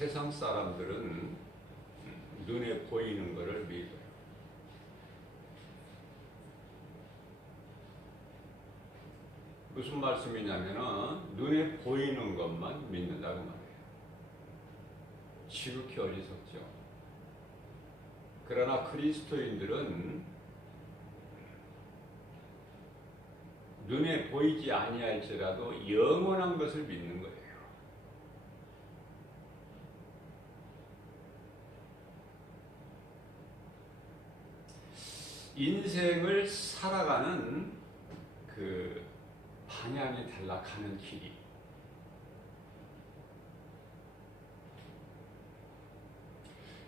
세상 사람들은 눈에 보이는 것을 믿어요. 무슨 말씀이냐면은 눈에 보이는 것만 믿는다고 말해요. 지극히 어리석죠. 그러나 그리스도인들은 눈에 보이지 아니할지라도 영원한 것을 믿는 거예요. 인생을 살아가는 그 방향이 달라 가는 길이.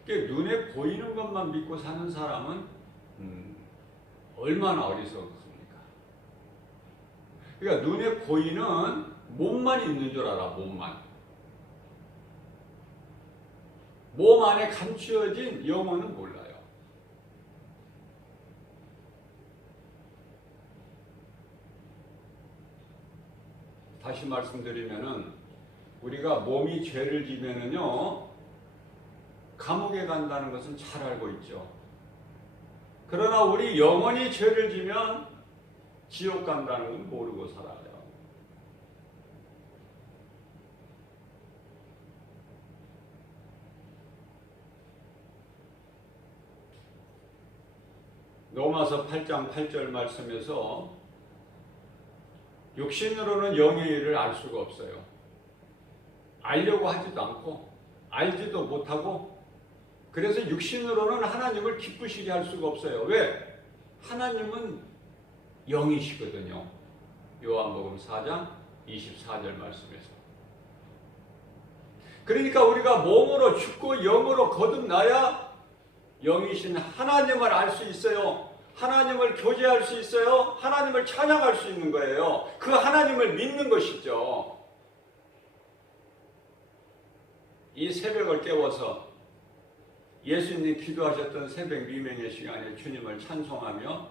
눈에 보이는 것만 믿고 사는 사람은 얼마나 어리석습니까? 그러니까 눈에 보이는 몸만 있는 줄 알아. 몸 안에 감추어진 영혼은 몰라요. 다시 말씀드리면은 우리가 몸이 죄를 지면은요 감옥에 간다는 것은 잘 알고 있죠. 그러나 우리 영혼이 죄를 지면 지옥 간다는 건 모르고 살아요. 로마서 8장 8절 말씀에서 육신으로는 영의 일을 알 수가 없어요. 알려고 하지도 않고 알지도 못하고 그래서 육신으로는 하나님을 기쁘시게 할 수가 없어요. 왜? 하나님은 영이시거든요. 요한복음 4장 24절 말씀에서. 그러니까 우리가 몸으로 죽고 영으로 거듭나야 영이신 하나님을 알 수 있어요. 하나님을 교제할 수 있어요. 하나님을 찬양할 수 있는 거예요. 그 하나님을 믿는 것이죠. 이 새벽을 깨워서 예수님 기도하셨던 새벽 미명의 시간에 주님을 찬송하며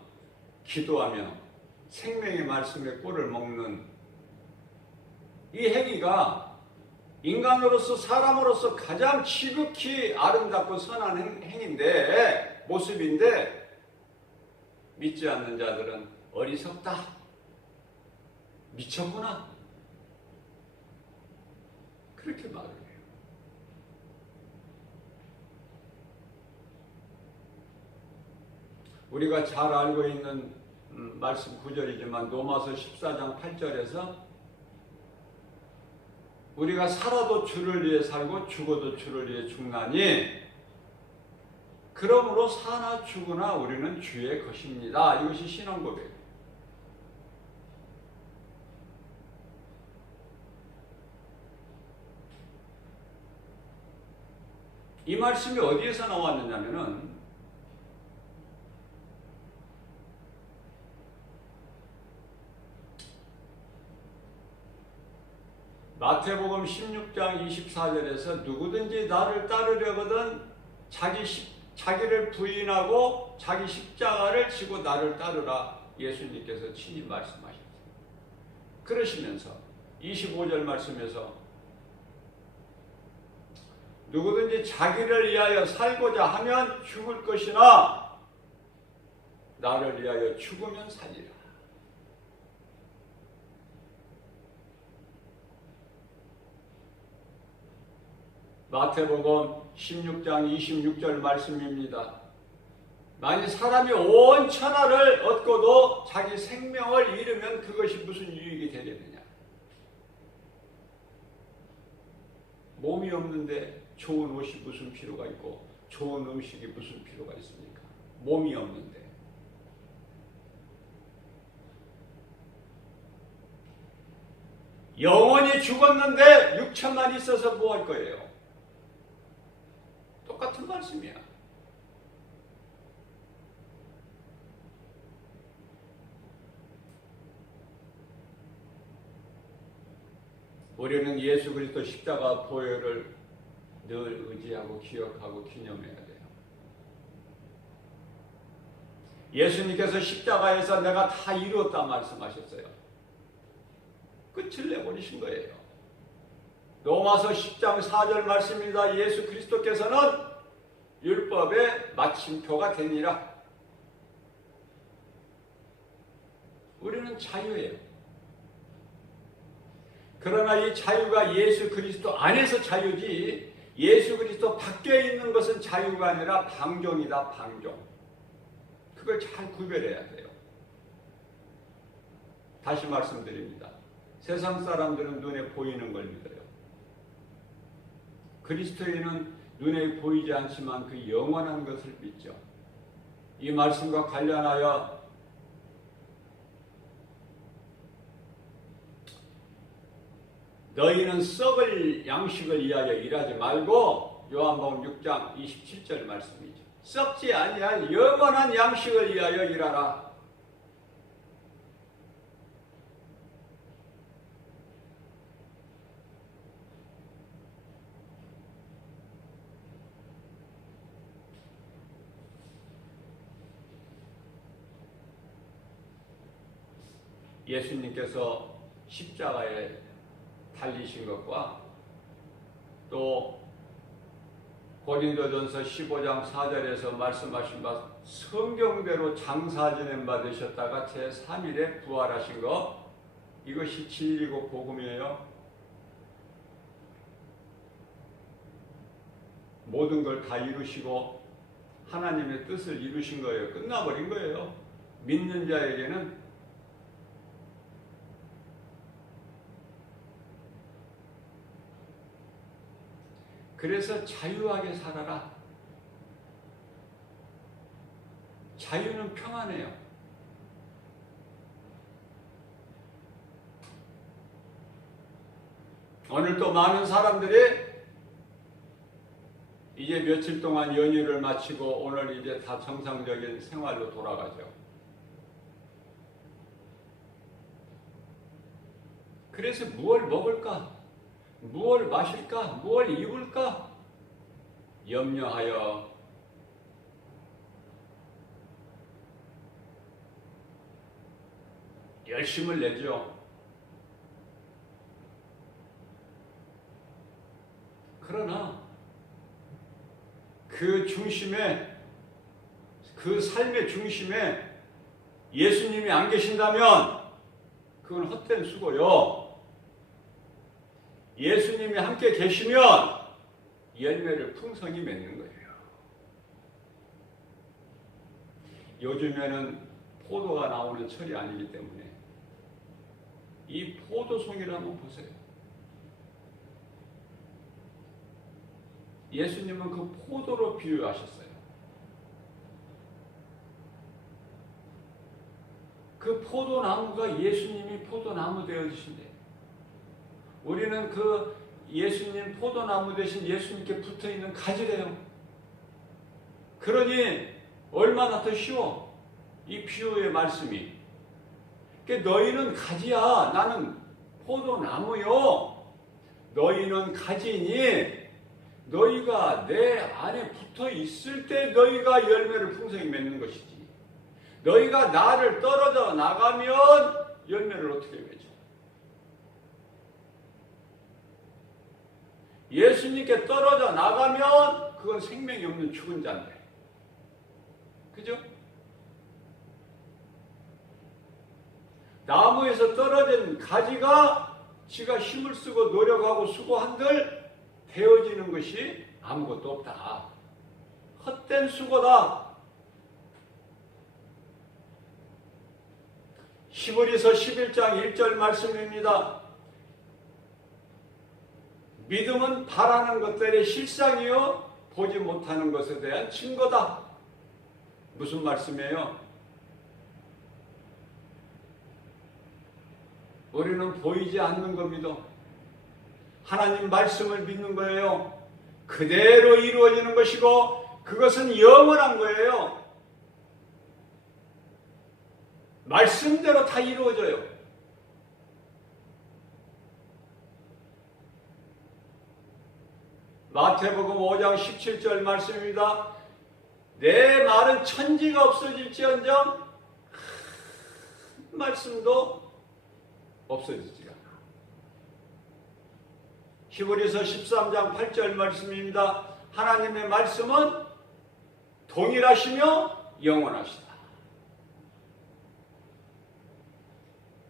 기도하며 생명의 말씀에 꿀을 먹는 이 행위가 인간으로서 사람으로서 가장 지극히 아름답고 선한 행인데 모습인데 믿지 않는 자들은 어리석다. 미쳤구나. 그렇게 말을 해요. 우리가 잘 알고 있는 말씀 구절이지만 로마서 14장 8절에서 우리가 살아도 주를 위해 살고 죽어도 주를 위해 죽나니 그러므로 사나 죽으나 우리는 주의 것입니다. 이것이 신앙 고백이에요. 이 말씀이 어디에서 나왔느냐면은 마태복음 16장 24절에서 누구든지 나를 따르려거든 자기를 부인하고 자기 십자가를 지고 나를 따르라. 예수님께서 친히 말씀하셨어요. 그러시면서 25절 말씀에서 누구든지 자기를 위하여 살고자 하면 죽을 것이나 나를 위하여 죽으면 살리라. 마태복음 16장 26절 말씀입니다. 만일 사람이 온 천하를 얻고도 자기 생명을 잃으면 그것이 무슨 유익이 되겠느냐. 몸이 없는데 좋은 옷이 무슨 필요가 있고 좋은 음식이 무슨 필요가 있습니까? 몸이 없는데. 영혼이 죽었는데 육천만 있어서 뭐 할 거예요? 똑같은 말씀이야. 우리는 예수 그리스도 십자가 보혈을 늘 의지하고 기억하고 기념해야 돼요. 예수님께서 십자가에서 내가 다 이루었다 말씀하셨어요. 끝을 내버리신 거예요. 로마서 10장 4절 말씀입니다. 예수 그리스도께서는 율법의 마침표가 되니라. 우리는 자유예요. 그러나 이 자유가 예수 그리스도 안에서 자유지 예수 그리스도 밖에 있는 것은 자유가 아니라 방종이다. 방종. 그걸 잘 구별해야 돼요. 다시 말씀드립니다. 세상 사람들은 눈에 보이는 걸 믿어요. 그리스도인은 눈에 보이지 않지만 그 영원한 것을 믿죠. 이 말씀과 관련하여 너희는 썩을 양식을 위하여 일하지 말고 요한복음 6장 27절 말씀이죠. 썩지 아니할 영원한 양식을 위하여 일하라. 예수님께서 십자가에 달리신 것과 또 고린도전서 15장 4절에서 말씀하신 바 성경대로 장사 지냄 받으셨다가 제3일에 부활하신 것, 이것이 진리고 복음이에요. 모든 걸 다 이루시고 하나님의 뜻을 이루신 거예요. 끝나버린 거예요. 믿는 자에게는. 그래서 자유하게 살아라. 자유는 평안해요. 오늘 또 많은 사람들이 이제 며칠 동안 연휴를 마치고 오늘 이제 다 정상적인 생활로 돌아가죠. 그래서 무엇을 먹을까? 무엇을 마실까? 무엇을 입을까? 염려하여 열심을 내죠. 그러나 그 중심에, 그 삶의 중심에 예수님이 안 계신다면 그건 헛된 수고요. 예수님이 함께 계시면 열매를 풍성히 맺는 거예요. 요즘에는 포도가 나오는 철이 아니기 때문에 이 포도송이를 한번 보세요. 예수님은 그 포도로 비유하셨어요. 그 포도나무가 예수님이 포도나무 되어주신대요. 우리는 그 예수님 포도나무 대신 예수님께 붙어있는 가지래요. 그러니 얼마나 더 쉬워, 이 비유의 말씀이. 그러니까 너희는 가지야, 나는 포도나무요. 너희는 가지니 너희가 내 안에 붙어 있을 때 너희가 열매를 풍성히 맺는 것이지. 너희가 나를 떨어져 나가면 열매를 어떻게 맺어? 예수님께 떨어져 나가면 그건 생명이 없는 죽은 자인데. 그죠? 나무에서 떨어진 가지가 지가 힘을 쓰고 노력하고 수고한들 되어지는 것이 아무것도 없다. 헛된 수고다. 히브리서 11장 1절 말씀입니다. 믿음은 바라는 것들의 실상이요 보지 못하는 것에 대한 증거다. 무슨 말씀이에요? 우리는 보이지 않는 겁니다. 하나님 말씀을 믿는 거예요. 그대로 이루어지는 것이고 그것은 영원한 거예요. 말씀대로 다 이루어져요. 마태복음 5장 17절 말씀입니다. 내 말은 천지가 없어질지언정 말씀도 없어지지 않아. 히브리서 13장 8절 말씀입니다. 하나님의 말씀은 동일하시며 영원하시다.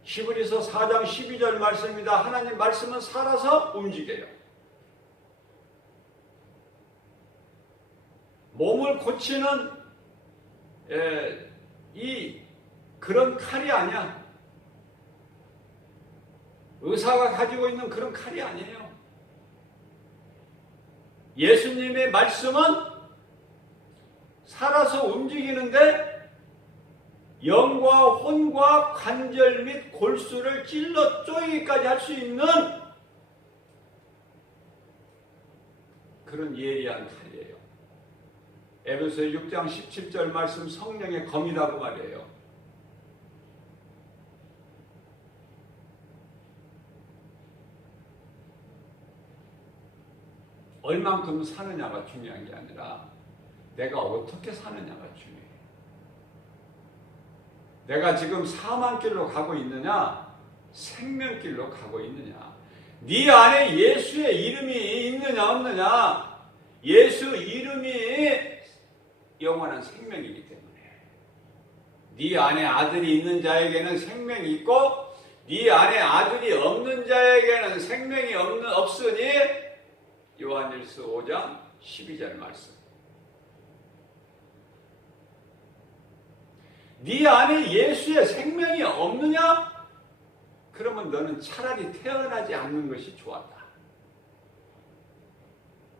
히브리서 4장 12절 말씀입니다. 하나님 말씀은 살아서 움직여요. 몸을 고치는 그런 칼이 아니야. 의사가 가지고 있는 그런 칼이 아니에요. 예수님의 말씀은 살아서 움직이는데 영과 혼과 관절 및 골수를 찔러 쪼이기까지 할 수 있는 그런 예리한 칼이에요. 에베소 6장 17절 말씀 성령의 검이라고 말해요. 얼만큼 사느냐가 중요한 게 아니라 내가 어떻게 사느냐가 중요해요. 내가 지금 사망길로 가고 있느냐, 생명길로 가고 있느냐, 네 안에 예수의 이름이 있느냐 없느냐. 예수 이름이 영원한 생명이기 때문에 네 안에 아들이 있는 자에게는 생명이 있고 네 안에 아들이 없는 자에게는 생명이 없으니 요한일서 5장 12절 말씀. 네 안에 예수의 생명이 없느냐? 그러면 너는 차라리 태어나지 않는 것이 좋았다.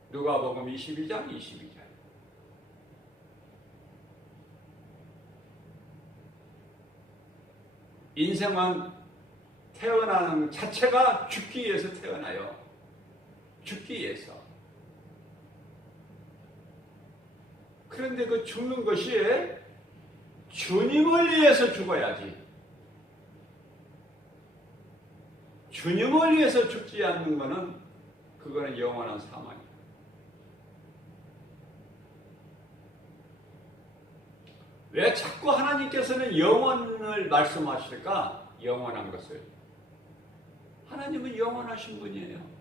누가복음 22장 22절. 인생은 태어나는 자체가 죽기 위해서 태어나요. 죽기 위해서. 그런데 그 죽는 것이 주님을 위해서 죽어야지. 주님을 위해서 죽지 않는 것은 그거는 영원한 사망이야. 왜 자꾸 하나님께서는 영원을 말씀하실까? 영원한 것을. 하나님은 영원하신 분이에요.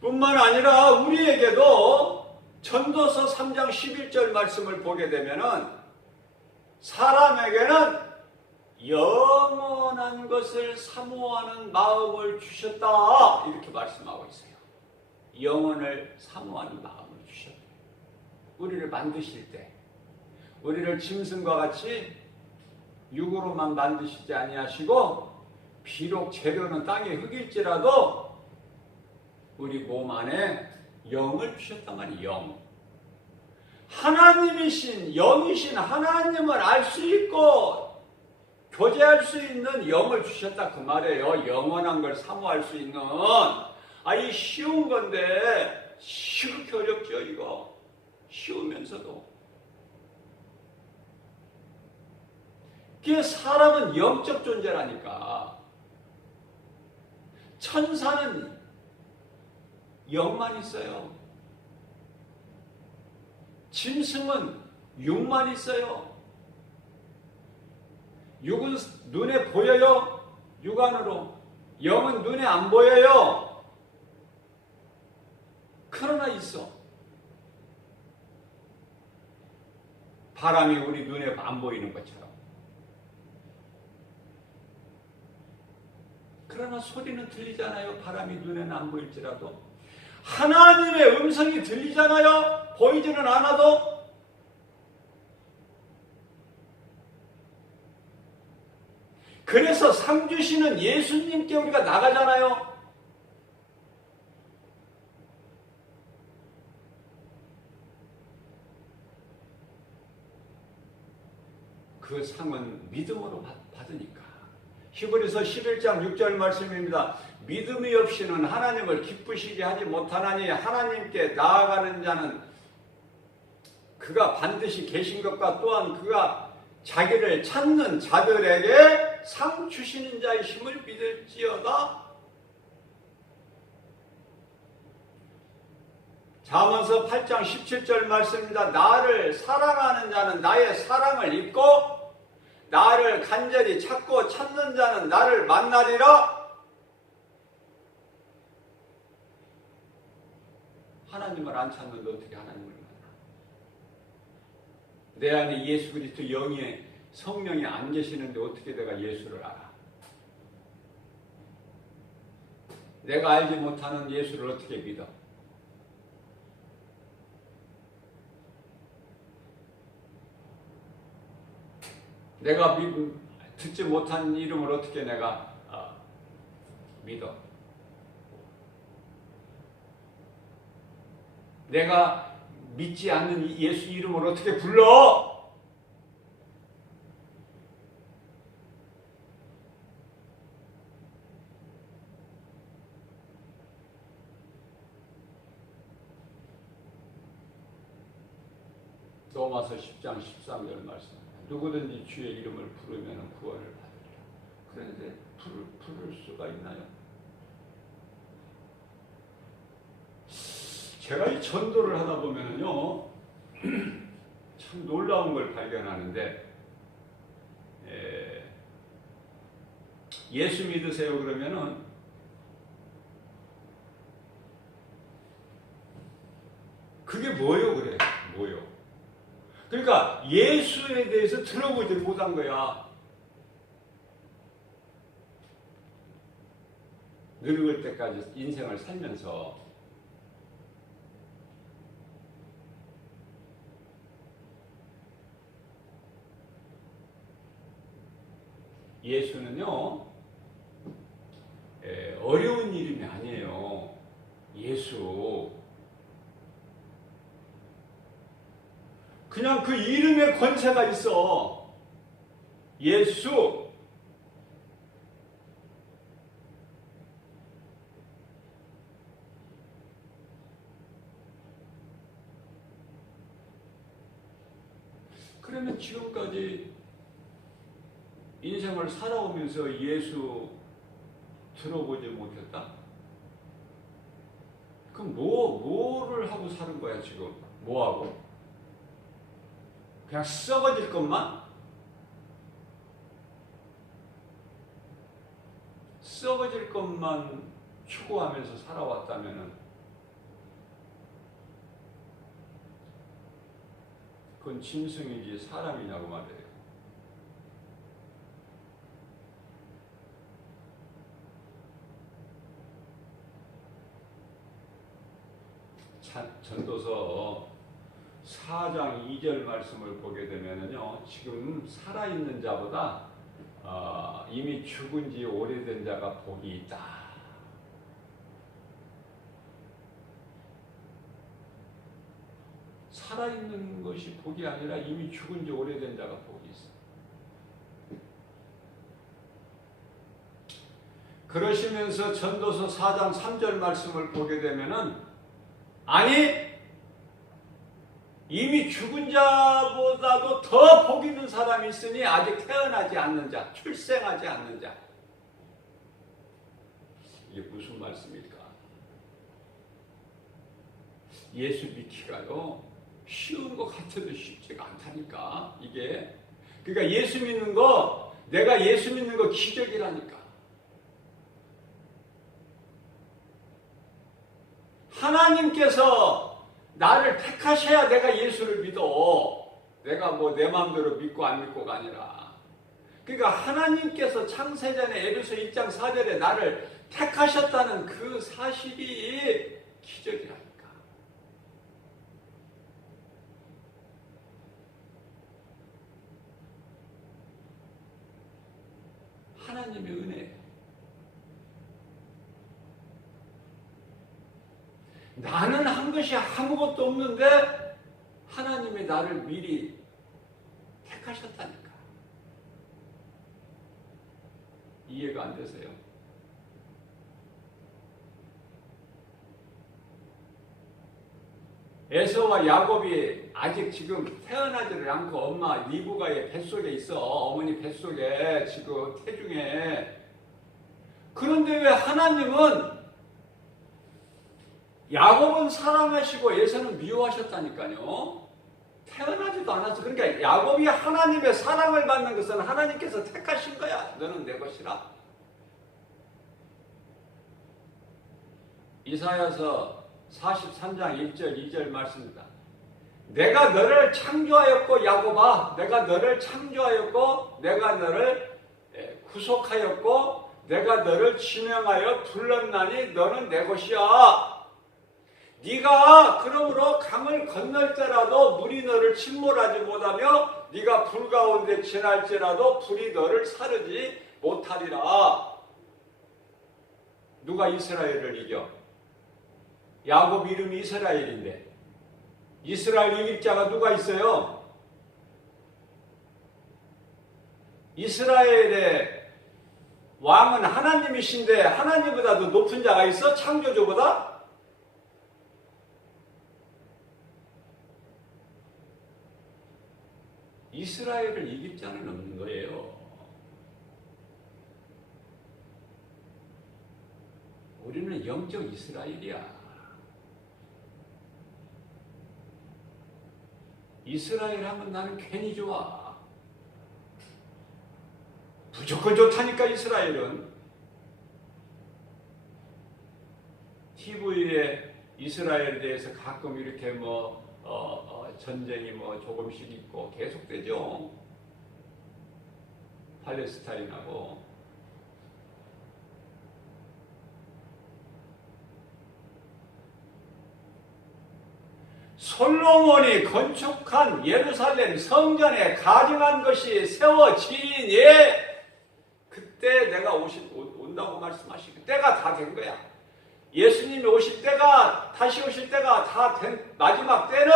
뿐만 아니라 우리에게도 전도서 3장 11절 말씀을 보게 되면은 사람에게는 영원한 것을 사모하는 마음을 주셨다. 이렇게 말씀하고 있어요. 영원을 사모하는 마음을 주셨다. 우리를 만드실 때 우리를 짐승과 같이 육으로만 만드시지 아니하시고 비록 재료는 땅의 흙일지라도 우리 몸 안에 영을 주셨단 말이에요. 영. 하나님이신 영이신 하나님을 알 수 있고 교제할 수 있는 영을 주셨다 그 말이에요. 영원한 걸 사모할 수 있는. 이 쉬운 건데 시극히 어렵죠. 이거 쉬우면서도. 그게 사람은 영적 존재라니까. 천사는 영만 있어요. 짐승은 육만 있어요. 육은 눈에 보여요. 육안으로. 영은 눈에 안 보여요. 그러나 있어. 바람이 우리 눈에 안 보이는 것처럼. 그러나 소리는 들리잖아요. 바람이 눈에는 안 보일지라도. 하나님의 음성이 들리잖아요. 보이지는 않아도. 그래서 상 주시는 예수님께 우리가 나가잖아요. 그 상은 믿음으로 받으니까. 히브리서 11장 6절 말씀입니다. 믿음이 없이는 하나님을 기쁘시게 하지 못하나니 하나님께 나아가는 자는 그가 반드시 계신 것과 또한 그가 자기를 찾는 자들에게 상 주시는 자이심을 믿을지어다. 잠언서 8장 17절 말씀입니다. 나를 사랑하는 자는 나의 사랑을 입고 나를 간절히 찾고 찾는 자는 나를 만나리라. 하나님을 안 찾는데 어떻게 하나님을 만나? 내 안에 예수 그리스도 영의 성령이 안 계시는데 어떻게 내가 예수를 알아? 내가 알지 못하는 예수를 어떻게 믿어? 내가 듣지 못한 이름을 어떻게 내가 믿어? 내가 믿지 않는 예수 이름을 어떻게 불러? 로마서 10장 13절 말씀. 누구든지 주의 이름을 부르면 구원을 받으리라. 그런데 부를 수가 있나요? 제가 이 전도를 하다 보면은요, 참 놀라운 걸 발견하는데, 예수 믿으세요 그러면은 그게 뭐요 그래? 뭐요? 그러니까 예수에 대해서 들어보지 못한 거야. 늙을 때까지 인생을 살면서 예수는요 어려운 이름이 아니에요. 예수 그냥 그 이름에 권세가 있어. 예수. 그러면 지금까지 인생을 살아오면서 예수 들어보지 못했다? 그럼 뭐를 하고 사는 거야 지금? 뭐하고? 그냥 썩어질 것만? 썩어질 것만 추구하면서 살아왔다면은 그건 짐승이지 사람이냐고 말이에요. 전도서 4장 2절 말씀을 보게 되면은요, 지금 살아있는 자보다 이미 죽은 지 오래된 자가 복이 있다. 살아있는 것이 복이 아니라 이미 죽은 지 오래된 자가 복이 있어. 그러시면서 전도서 4장 3절 말씀을 보게 되면은 아니 이미 죽은 자보다도 더 복 있는 사람이 있으니 아직 태어나지 않는 자, 출생하지 않는 자. 이게 무슨 말씀일까? 예수 믿기가요 쉬운 것 같아도 쉽지가 않다니까. 이게 그러니까 예수 믿는 거, 내가 예수 믿는 거 기적이라니까. 하나님께서 나를 택하셔야 내가 예수를 믿어. 내가 뭐 내 마음대로 믿고 안 믿고가 아니라. 그러니까 하나님께서 창세전에 에베소 1장 4절에 나를 택하셨다는 그 사실이 기적이라니까. 하나님의 은혜. 나는 한 것이 아무것도 없는데 하나님이 나를 미리 택하셨다니까. 이해가 안 되세요? 에서와 야곱이 아직 지금 태어나지를 않고 엄마 리브가의 뱃속에 있어. 어머니 뱃속에 지금 태중에. 그런데 왜 하나님은 야곱은 사랑하시고 에서는 미워하셨다니까요. 태어나지도 않았어. 그러니까 야곱이 하나님의 사랑을 받는 것은 하나님께서 택하신 거야. 너는 내 것이라. 이사야서 43장 1절 2절 말씀입니다. 내가 너를 창조하였고 야곱아, 내가 너를 창조하였고 내가 너를 구속하였고 내가 너를 지명하여 불렀나니 너는 내 것이야. 네가 그러므로 강을 건널 때라도 물이 너를 침몰하지 못하며 네가 불 가운데 지날지라도 불이 너를 사르지 못하리라. 누가 이스라엘을 이겨? 야곱 이름이 이스라엘인데 이스라엘 이길 자가 누가 있어요? 이스라엘의 왕은 하나님이신데 하나님보다도 높은 자가 있어? 창조주보다? 이스라엘을 이길 자는 없는 거예요. 우리는 영적 이스라엘이야. 이스라엘 하면 나는 괜히 좋아. 무조건 좋다니까 이스라엘은. TV에 이스라엘에 대해서 가끔 이렇게 전쟁이 조금씩 있고 계속되죠. 팔레스타인하고. 솔로몬이 건축한 예루살렘 성전에 가증한 것이 세워지니 그때 내가 온다고 말씀하시고 때가 다 된 거야. 예수님이 오실 때가, 다시 오실 때가 다 된 마지막 때는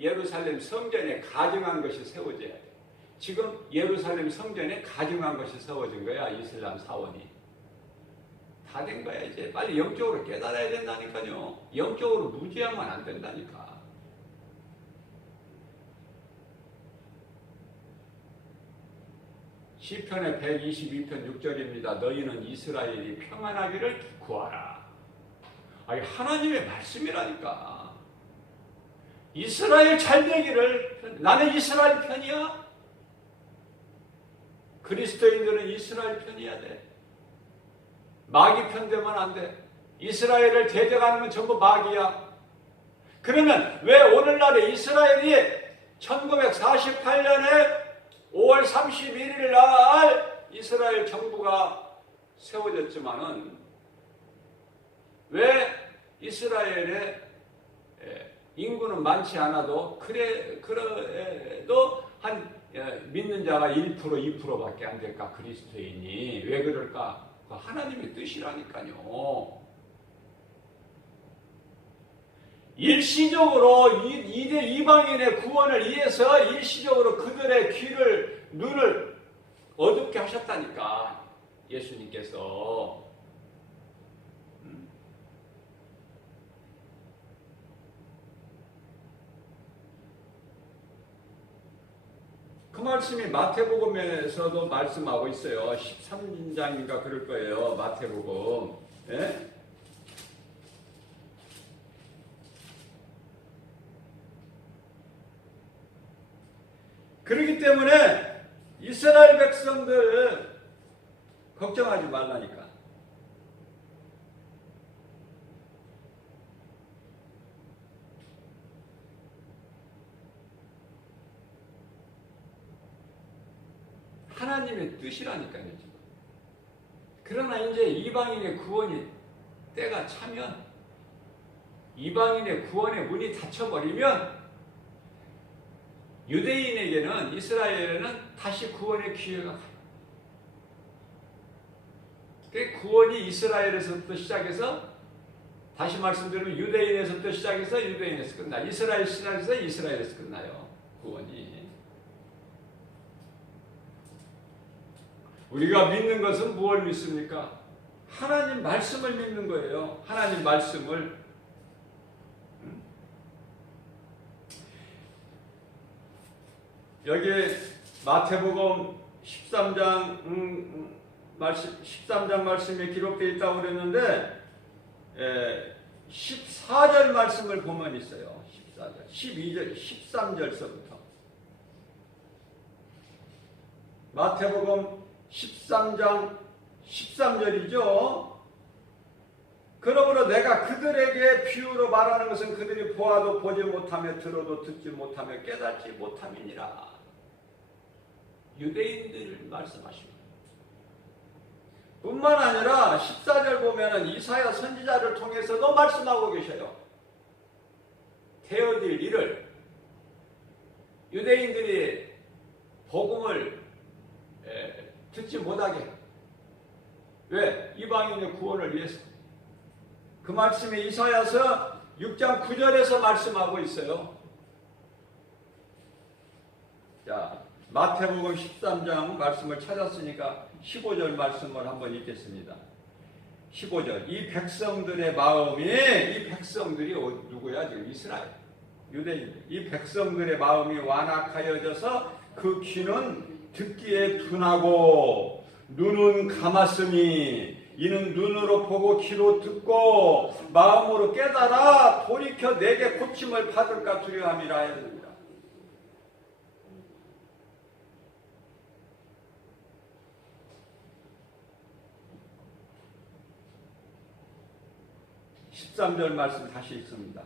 예루살렘 성전에 가증한 것이 세워져야 돼. 지금 예루살렘 성전에 가증한 것이 세워진 거야. 이슬람 사원이. 다 된 거야. 이제 빨리 영적으로 깨달아야 된다니까요. 영적으로 무지하면 안 된다니까. 시편의 122편 6절입니다. 너희는 이스라엘이 평안하기를 구하라. 아니 하나님의 말씀이라니까. 이스라엘 잘 되기를. 나는 이스라엘 편이야. 그리스도인들은 이스라엘 편이야 돼. 마귀 편 되면 안 돼. 이스라엘을 대적하는 건 전부 마귀야. 그러면 왜 오늘날에 이스라엘이 1948년에 5월 31일 날 이스라엘 정부가 세워졌지만은 왜 이스라엘의 인구는 많지 않아도 그래도 한 믿는 자가 1% 2%밖에 안 될까? 그리스도인이 왜 그럴까? 하나님의 뜻이라니까요. 일시적으로 이방인의 구원을 위해서 일시적으로 그들의 눈을 어둡게 하셨다니까. 예수님께서. 그 말씀이 마태복음에서도 말씀하고 있어요. 13장인가 그럴 거예요. 마태복음. 예? 그렇기 때문에 이스라엘 백성들 걱정하지 말라니까. 하나님의 뜻이라니까요, 지금. 그러나 이제 이방인의 구원이 때가 차면, 이방인의 구원의 문이 닫혀버리면 유대인에게는, 이스라엘에는 다시 구원의 기회가 가요. 그 구원이 이스라엘에서부터 시작해서, 다시 말씀드리면 유대인에서부터 시작해서 유대인에서 끝나요. 이스라엘 시작해서 이스라엘에서 끝나요. 구원이. 우리가 믿는 것은 무엇을 믿습니까? 하나님 말씀을 믿는 거예요. 하나님 말씀을. 여기 마태복음 13장 말씀에 기록되어 있다고 그랬는데 14절 말씀을 보면 있어요. 14절, 12절, 13절서부터. 마태복음 13장 13절이죠. 그러므로 내가 그들에게 비유로 말하는 것은 그들이 보아도 보지 못하며 들어도 듣지 못하며 깨닫지 못함이니라. 유대인들 말씀하십니다. 뿐만 아니라 14절 보면은 이사야 선지자를 통해서도 말씀하고 계셔요. 되어질 일을 유대인들이 복음을 듣지 못하게. 왜? 이방인의 구원을 위해서. 그 말씀이 이사야서 6장 9절에서 말씀하고 있어요. 자, 마태복음 13장 말씀을 찾았으니까 15절 말씀을 한번 읽겠습니다. 15절. 이 백성들의 마음이, 이 백성들이 누구야? 지금 이스라엘, 유대인들. 이 백성들의 마음이 완악하여져서 그 귀는 듣기에 둔하고 눈은 감았으니 이는 눈으로 보고 귀로 듣고 마음으로 깨달아 돌이켜 내게 고침을 받을까 두려움이라 해야 됩니다. 13절 말씀 다시 읽습니다.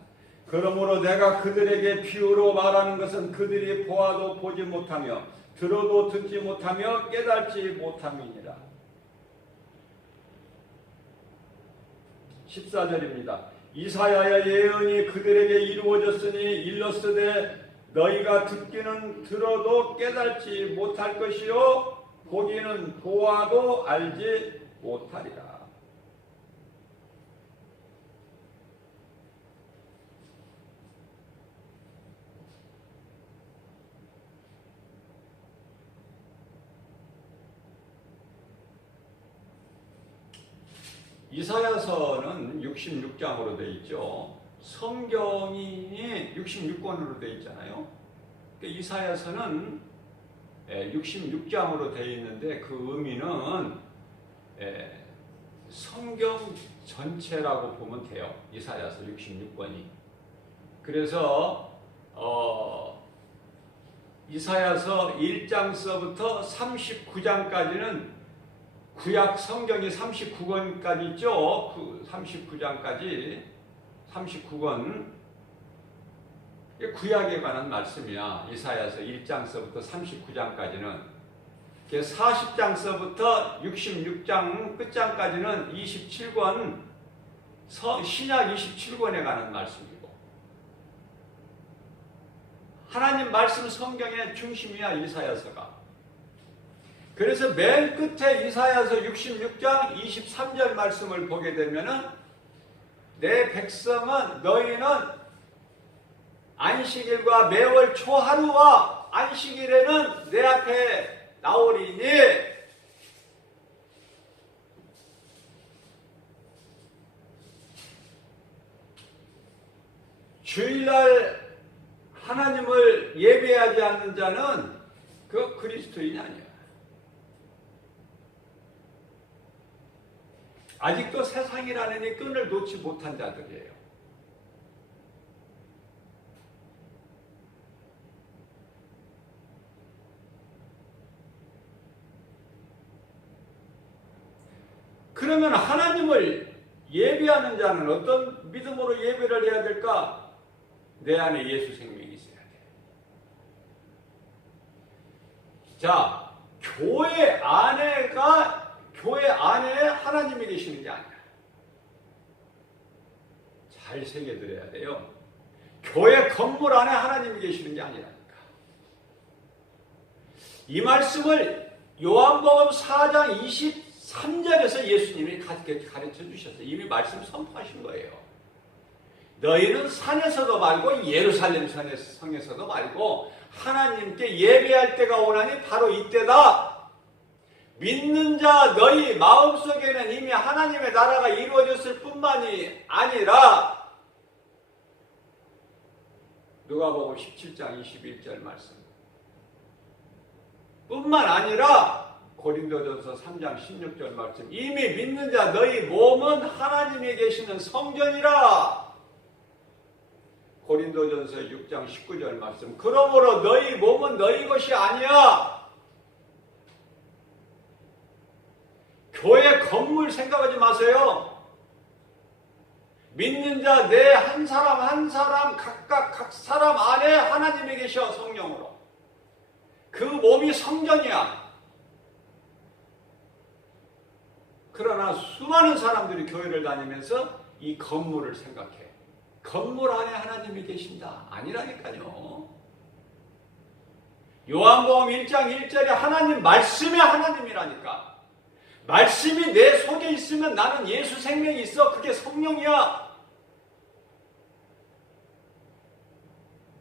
그러므로 내가 그들에게 비유로 말하는 것은 그들이 보아도 보지 못하며 들어도 듣지 못하며 깨달지 못함이니라. 14절입니다. 이사야의 예언이 그들에게 이루어졌으니 일렀으되 너희가 듣기는 들어도 깨달지 못할 것이요 보기는 보아도 알지 못하리라. 이사야서는 66장으로 되어 있죠. 성경이 66권으로 되어 있잖아요. 이사야서는 66장으로 되어 있는데 그 의미는 성경 전체라고 보면 돼요. 이사야서 66권이. 그래서 이사야서 1장서부터 39장까지는 구약 성경이 39권까지 있죠. 39장까지 39권 구약에 관한 말씀이야. 이사야서 1장서부터 39장까지는 40장서부터 66장 끝장까지는 27권 신약 27권에 관한 말씀이고 하나님 말씀 성경의 중심이야 이사야서가. 그래서 맨 끝에 이사야서 66장 23절 말씀을 보게 되면은 내 백성은 너희는 안식일과 매월 초하루와 안식일에는 내 앞에 나오리니 주일날 하나님을 예배하지 않는 자는 그 그리스도인이 아니야. 아직도 세상이라는 이 끈을 놓지 못한 자들이에요. 그러면 하나님을 예배하는 자는 어떤 믿음으로 예배를 해야 될까? 내 안에 예수 생명이 있어야 돼. 자, 교회 안에 하나님이 계시는 게 아니야. 잘 새겨들어야 돼요. 교회 건물 안에 하나님이 계시는 게 아니라니까. 이 말씀을 요한복음 4장 23절에서 예수님이 가르쳐 주셨어요. 이미 말씀 선포하신 거예요. 너희는 산에서도 말고 예루살렘 성에서도 말고 하나님께 예배할 때가 오나니 바로 이때다. 믿는 자 너희 마음속에는 이미 하나님의 나라가 이루어졌을 뿐만이 아니라 누가복음 17장 21절 말씀 뿐만 아니라 고린도전서 3장 16절 말씀 이미 믿는 자 너희 몸은 하나님이 계시는 성전이라. 고린도전서 6장 19절 말씀 그러므로 너희 몸은 너희 것이 아니야. 교회 건물 생각하지 마세요. 믿는 자 내 한 사람 한 사람 각각 각 사람 안에 하나님이 계셔. 성령으로. 그 몸이 성전이야. 그러나 수많은 사람들이 교회를 다니면서 이 건물을 생각해. 건물 안에 하나님이 계신다. 아니라니까요. 요한복음 1장 1절에 하나님 말씀이 하나님이라니까. 말씀이 내 속에 있으면 나는 예수 생명이 있어. 그게 성령이야.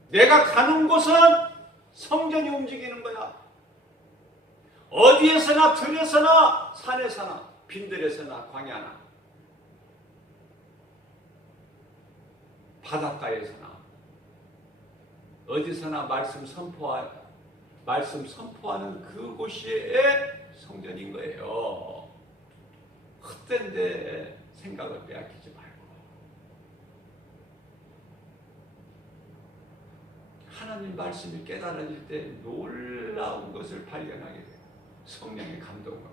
내가 가는 곳은 성전이 움직이는 거야. 어디에서나 들에서나 산에서나 빈들에서나 광야나 바닷가에서나 어디서나 말씀 선포하는 그곳이 성전인 거예요. 헛된데 생각을 빼앗기지 말고 하나님 말씀이 깨달아질 때 놀라운 것을 발견하게 돼요. 성령의 감동으로.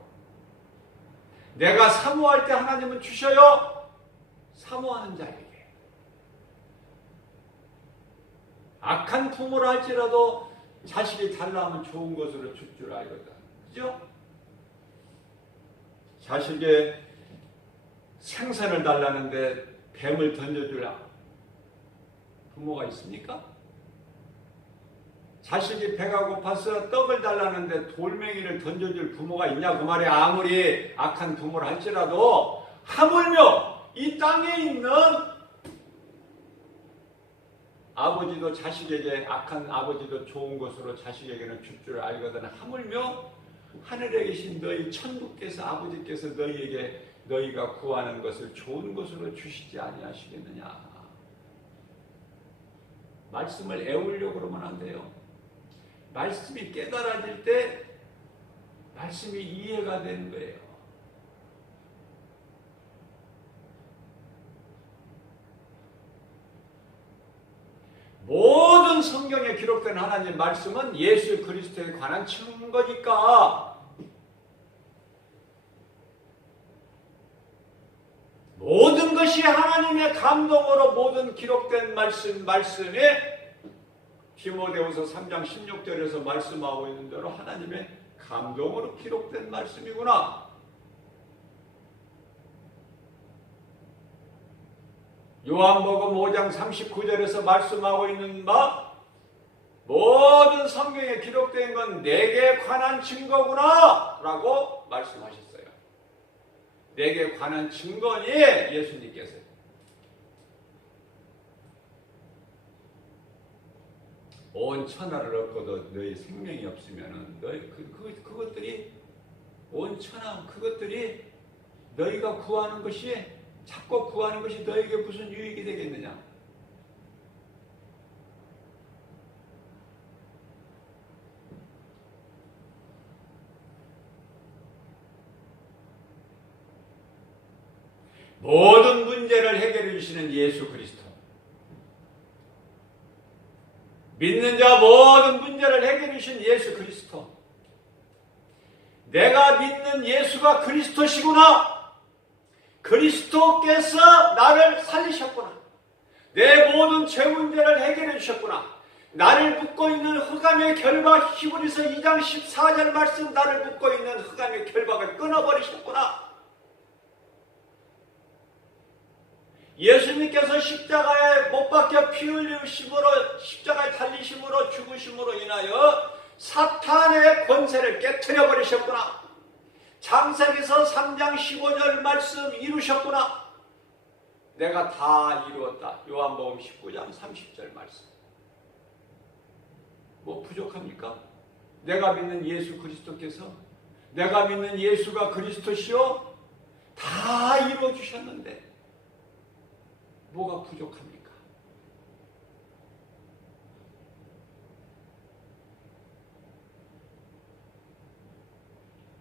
내가 사모할 때 하나님은 주셔요. 사모하는 자에게. 악한 부모를 할지라도 자식이 달라하면 좋은 것으로 줄 줄 알거든. 그죠? 자식의 생선을 달라는데 뱀을 던져줄 부모가 있습니까? 자식이 배가 고파서 떡을 달라는데 돌멩이를 던져줄 부모가 있냐 그 말이야. 아무리 악한 부모를 할지라도 하물며 이 땅에 있는 아버지도 자식에게 악한 아버지도 좋은 것으로 자식에게는 줄 줄 알거든. 하물며 하늘에 계신 너희 천국께서 아버지께서 너희에게 너희가 구하는 것을 좋은 것으로 주시지 아니하시겠느냐. 말씀을 애우려고 그러면 안 돼요. 말씀이 깨달아질 때 말씀이 이해가 되는 거예요. 모든 성경에 기록된 하나님 말씀은 예수 그리스도에 관한 증거니까 모든 것이 하나님의 감동으로 모든 기록된 말씀이 디모데후서 3장 16절에서 말씀하고 있는 대로 하나님의 감동으로 기록된 말씀이구나. 요한복음 5장 39절에서 말씀하고 있는 바 모든 성경에 기록된 건 내게 관한 증거구나 라고 말씀하셨어요. 내게 관한 증거니 예수님께서 온 천하를 얻고도 너희 생명이 없으면 너희 그것들이 온 천하 그것들이 너희가 구하는 것이 찾고 구하는 것이 너에게 무슨 유익이 되겠느냐? 모든 문제를 해결해 주시는 예수 그리스도. 믿는 자 모든 문제를 해결해 주신 예수 그리스도. 내가 믿는 예수가 그리스도시구나. 그리스도께서 나를 살리셨구나. 내 모든 죄 문제를 해결해 주셨구나. 나를 묶고 있는 흑암의 결박, 히브리서 2장 14절 말씀, 나를 묶고 있는 흑암의 결박을 끊어버리셨구나. 예수님께서 십자가에 못 박혀 피 흘리심으로, 십자가에 달리심으로, 죽으심으로 인하여 사탄의 권세를 깨트려 버리셨구나. 창세기서 3장 15절 말씀 이루셨구나. 내가 다 이루었다. 요한복음 19장 30절 말씀. 뭐 부족합니까? 내가 믿는 예수 그리스도께서, 내가 믿는 예수가 그리스도시요 다 이루어주셨는데 뭐가 부족합니까?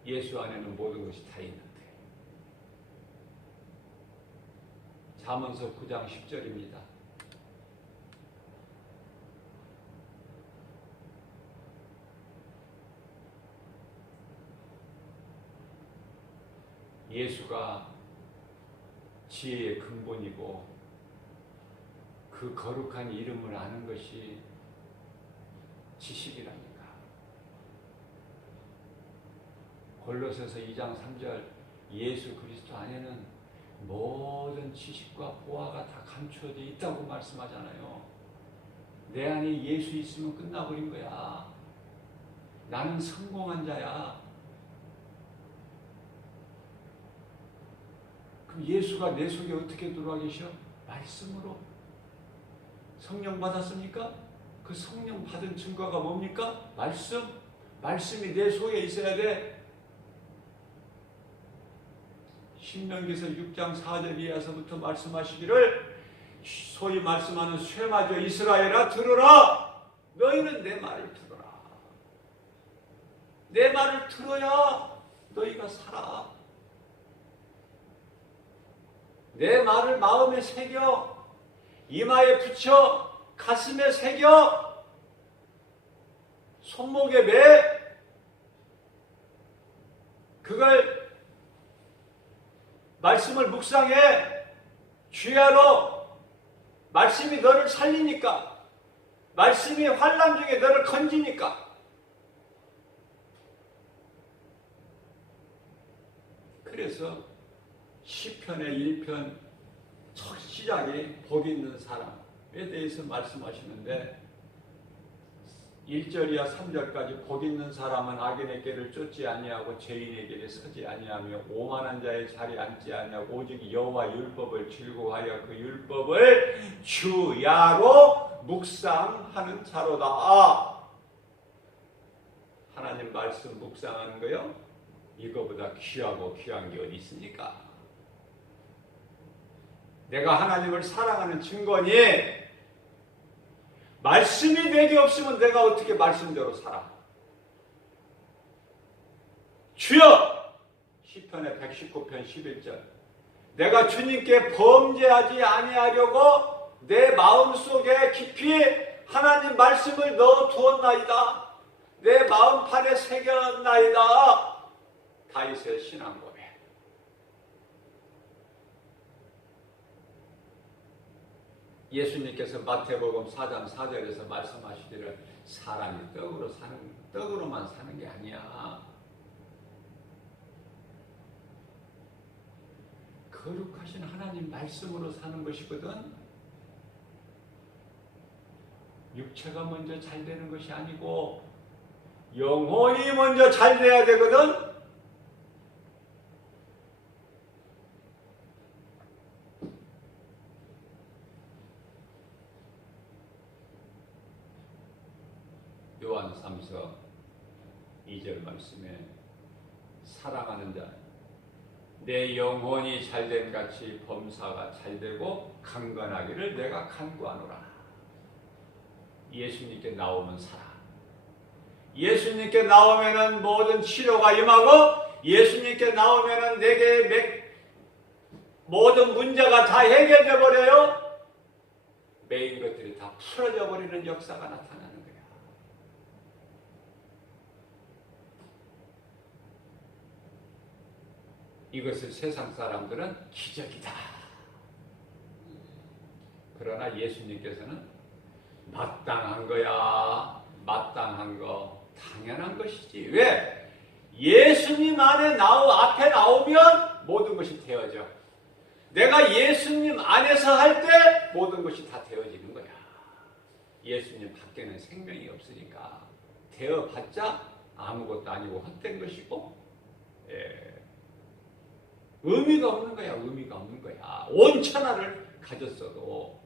예수 안에는 모든 것이 다 있는데. 잠언서 9장 10절입니다. 예수가 지혜의 근본이고 그 거룩한 이름을 아는 것이 지식이랍니다. 골로새서 2장 3절 예수 그리스도 안에는 모든 지식과 보화가 다 감추어져 있다고 말씀하잖아요. 내 안에 예수 있으면 끝나버린 거야. 나는 성공한 자야. 그럼 예수가 내 속에 어떻게 들어와 계셔? 말씀으로. 성령 받았습니까? 그 성령 받은 증거가 뭡니까? 말씀. 말씀이 내 속에 있어야 돼. 신명기서 6장 4절 이하서부터 말씀하시기를 소위 말씀하는 쇠마저 이스라엘아 들으라. 너희는 내 말을 들어라. 내 말을 들어야 너희가 살아. 내 말을 마음에 새겨 이마에 붙여 가슴에 새겨 손목에 매 그걸 말씀을 묵상해 주야로 말씀이 너를 살리니까 말씀이 환난 중에 너를 건지니까 그래서 시편의 1편 첫 시작이 복 있는 사람에 대해서 말씀하시는데 1절이야 3절까지 복 있는 사람은 악인의 길을 쫓지 아니하고 죄인의 길에 서지 아니하며 오만한 자의 자리에 앉지 아니하고 오직 여호와 율법을 즐거워하여 그 율법을 주야로 묵상하는 자로다. 하나님 말씀 묵상하는 거요? 이거보다 귀하고 귀한 게 어디 있습니까? 내가 하나님을 사랑하는 증거니 말씀이 내게 없으면 내가 어떻게 말씀대로 살아? 주여! 시편의 119편 11절 내가 주님께 범죄하지 아니하려고 내 마음속에 깊이 하나님 말씀을 넣어두었나이다. 내 마음판에 새겨놨나이다. 다윗의 신앙고백. 예수님께서 마태복음 4장 4절에서 말씀하시기를 사람이 떡으로만 사는 게 아니야. 거룩하신 하나님 말씀으로 사는 것이거든. 육체가 먼저 잘 되는 것이 아니고 영혼이 먼저 잘 돼야 되거든. 요한 3서 2절 말씀에 사랑하는 자 내 영혼이 잘된 같이 범사가 잘되고 강건하기를 내가 간구하노라. 예수님께 나오면 살아. 예수님께 나오면은 모든 치료가 임하고 예수님께 나오면은 내게 모든 문제가 다 해결돼 버려요. 매인 것들이 다 풀어져 버리는 역사가 나타나는 거야. 이것을 세상 사람들은 기적이다. 그러나 예수님께서는 마땅한 거야. 마땅한 거. 당연한 것이지. 왜? 예수님 앞에 나오면 모든 것이 되어져. 내가 예수님 안에서 할 때 모든 것이 다 되어지는 거야. 예수님 밖에는 생명이 없으니까 되어봤자 아무것도 아니고 헛된 것이고 의미가 없는 거야. 의미가 없는 거야. 온 천하를 가졌어도.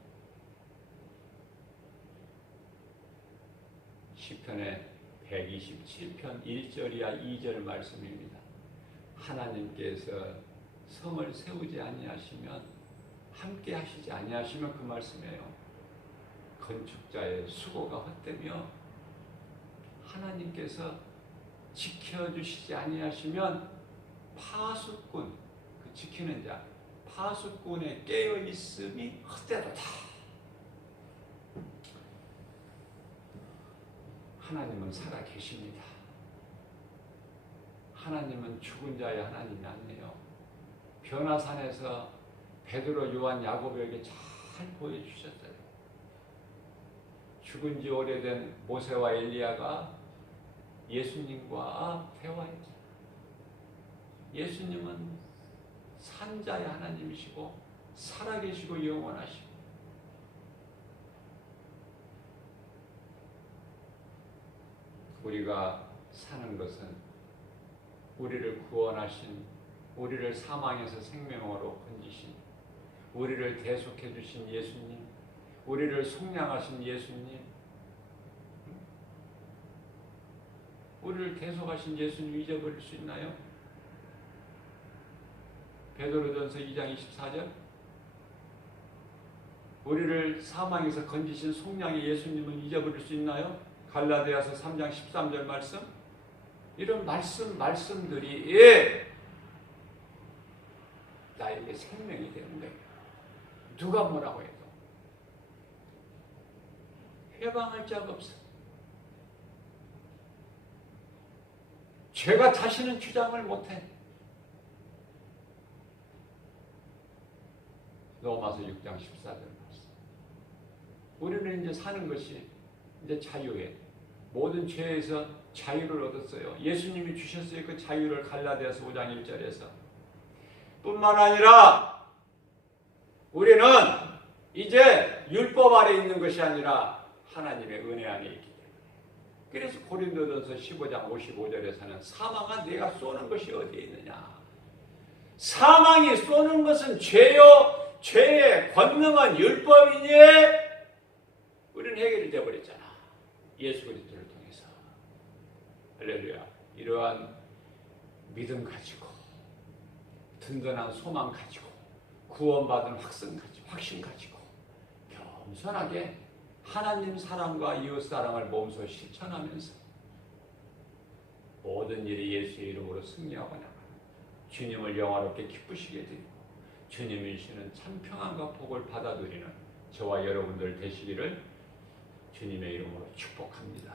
시편의 127편 1절이야 2절 말씀입니다. 하나님께서 성을 세우지 아니하시면 함께 하시지 아니하시면 그 말씀이에요. 건축자의 수고가 헛되며 하나님께서 지켜주시지 아니하시면 파수꾼 그 지키는 자 파수꾼의 깨어있음이 헛되도다. 하나님은 살아 계십니다. 하나님은 죽은 자의 하나님이 아니에요. 변화산에서 베드로, 요한, 야고보에게 잘 보여주셨어요. 죽은 지 오래된 모세와 엘리야가 예수님과 대화했죠. 예수님은 산자의 하나님이시고 살아계시고 영원하시고 우리가 사는 것은 우리를 구원하신, 우리를 사망에서 생명으로 건지신, 우리를 대속해 주신 예수님, 우리를 속량하신 예수님, 우리를 대속하신 예수님 잊어버릴 수 있나요? 베드로전서 2장 24절 우리를 사망에서 건지신 속량의 예수님을 잊어버릴 수 있나요? 갈라디아서 3장 13절 말씀, 이런 말씀들이 나에게 생명이 되는 거예요. 누가 뭐라고 해도 해방할 자가 없어. 죄가 자신은 주장을 못해. 로마서 6장 14절 말씀. 우리는 이제 사는 것이 이제 자유에, 모든 죄에서 자유를 얻었어요. 예수님이 주셨어요. 그 자유를 갈라디아서 5장 1절에서. 뿐만 아니라 우리는 이제 율법 아래 있는 것이 아니라 하나님의 은혜 안에 있기 때문에. 그래서 고린도전서 15장 55절에서는 사망아 내가 쏘는 것이 어디에 있느냐. 사망이 쏘는 것은 죄요. 죄의 권능은 율법이니 우리는 해결이 되어버렸잖아. 예수 그리스도를 통해서. 할렐루야. 이러한 믿음 가지고 든든한 소망 가지고 구원받은 확신 가지고 겸손하게 하나님 사랑과 이웃 사랑을 몸소 실천하면서 모든 일이 예수의 이름으로 승리하고 나가는 주님을 영화롭게 기쁘시게 되고 주님이 주시는 참 평안과 복을 받아들이는 저와 여러분들 되시기를 주님의 이름으로 축복합니다.